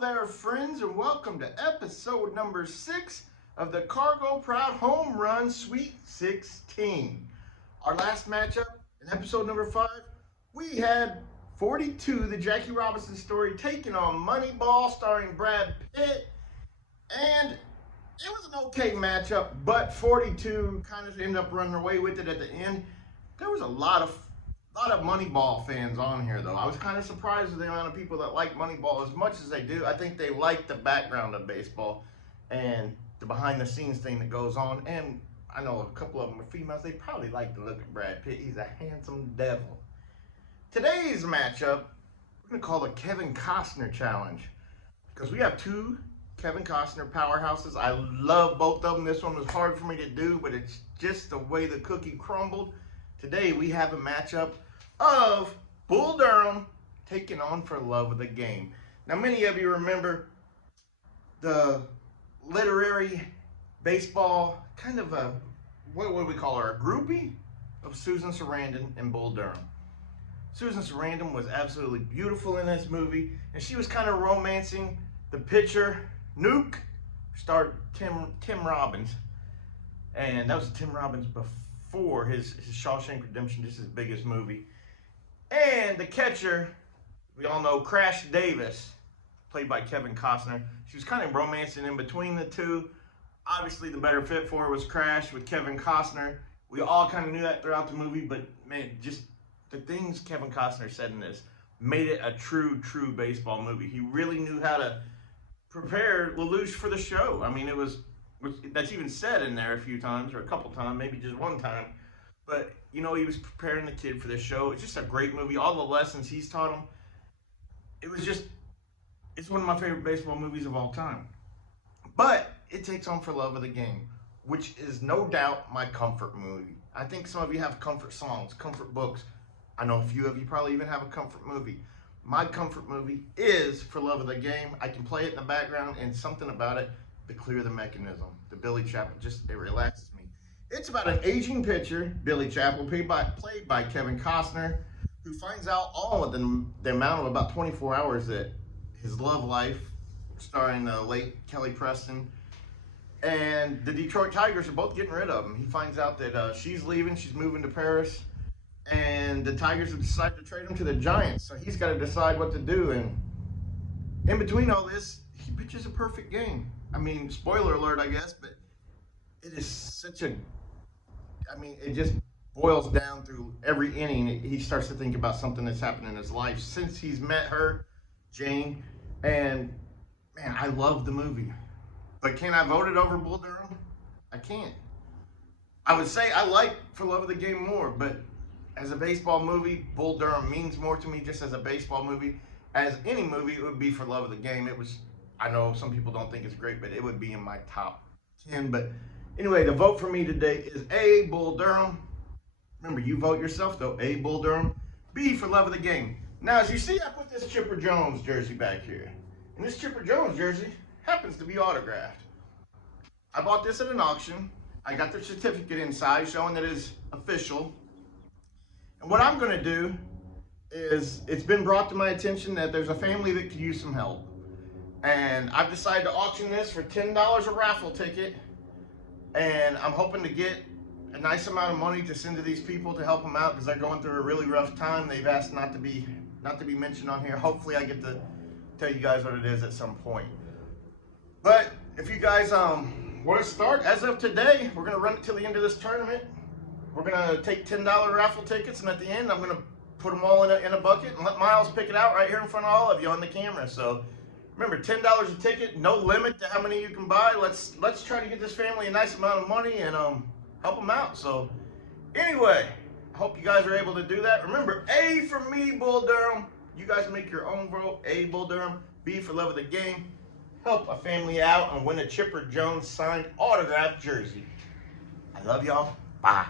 there, friends, and welcome to episode number 6 of the Cargo Proud Home Run Sweet 16. Our last matchup in episode number 5, we had 42, the Jackie Robinson story, taking on Moneyball, starring Brad Pitt, and it was an okay matchup, but 42 kind of ended up running away with it at the end. There was a lot of Moneyball fans on here, though. I was kind of surprised with the amount of people that like Moneyball as much as they do. I think they like the background of baseball and the behind-the-scenes thing that goes on. And I know a couple of them are females. They probably like to look at Brad Pitt. He's a handsome devil. Today's matchup, we're going to call the Kevin Costner Challenge, because we have two Kevin Costner powerhouses. I love both of them. This one was hard for me to do, but it's just the way the cookie crumbled. Today we have a matchup of Bull Durham taking on For Love of the Game. Now, many of you remember the literary baseball, kind of a, what would we call her, a groupie of Susan Sarandon and Bull Durham. Susan Sarandon was absolutely beautiful in this movie, and she was kind of romancing the pitcher, Nuke, starred Tim Robbins. And that was Tim Robbins before his Shawshank Redemption, just his biggest movie. And the catcher, we all know, Crash Davis, played by Kevin Costner. She was kind of romancing in between the two. Obviously, the better fit for her was Crash with Kevin Costner. We all kind of knew that throughout the movie, but man, just the things Kevin Costner said in this made it a true baseball movie. He really knew how to prepare Lelouch for the show. I mean, that's even said in there a few times, or a couple times, maybe just one time. But, you know, he was preparing the kid for this show. It's just a great movie. All the lessons he's taught him. It's one of my favorite baseball movies of all time. But it takes on For Love of the Game, which is no doubt my comfort movie. I think some of you have comfort songs, comfort books. I know a few of you probably even have a comfort movie. My comfort movie is For Love of the Game. I can play it in the background, and something about it, the Clear the Mechanism, the Billy Chapel, it relaxes me. It's about an aging pitcher, Billy Chapel, played by Kevin Costner, who finds out all of the amount of about 24 hours that his love life, starring the late Kelly Preston, and the Detroit Tigers are both getting rid of him. He finds out that she's leaving, she's moving to Paris, and the Tigers have decided to trade him to the Giants. So he's got to decide what to do. And in between all this, he pitches a perfect game. I mean, spoiler alert, I guess, but it is such a, it just boils down through every inning. He starts to think about something that's happened in his life since he's met her, Jane. And man, I love the movie. But can I vote it over Bull Durham? I can't. I would say I like For Love of the Game more, but as a baseball movie, Bull Durham means more to me just as a baseball movie. As any movie, it would be For Love of the Game. I know some people don't think it's great, but it would be in my top 10. But anyway, the vote for me today is A, Bull Durham. Remember, you vote yourself, though. A, Bull Durham. B, For Love of the Game. Now, as you see, I put this Chipper Jones jersey back here. And this Chipper Jones jersey happens to be autographed. I bought this at an auction. I got the certificate inside showing that it's official. And what I'm going to do is, it's been brought to my attention that there's a family that could use some help. And I've decided to auction this for $10 a raffle ticket. And I'm hoping to get a nice amount of money to send to these people to help them out, because they're going through a really rough time. They've asked not to be mentioned on here. Hopefully I get to tell you guys what it is at some point. But if you guys want to start, as of today, we're going to run it till the end of this tournament. We're going to take $10 raffle tickets, and at the end, I'm going to put them all in a bucket and let Miles pick it out right here in front of all of you on the camera. So remember, $10 a ticket, no limit to how many you can buy. Let's try to get this family a nice amount of money and help them out. So anyway, I hope you guys are able to do that. Remember, A for me, Bull Durham. You guys make your own vote. A, Bull Durham. B, For Love of the Game. Help a family out and win a Chipper Jones signed autographed jersey. I love y'all. Bye.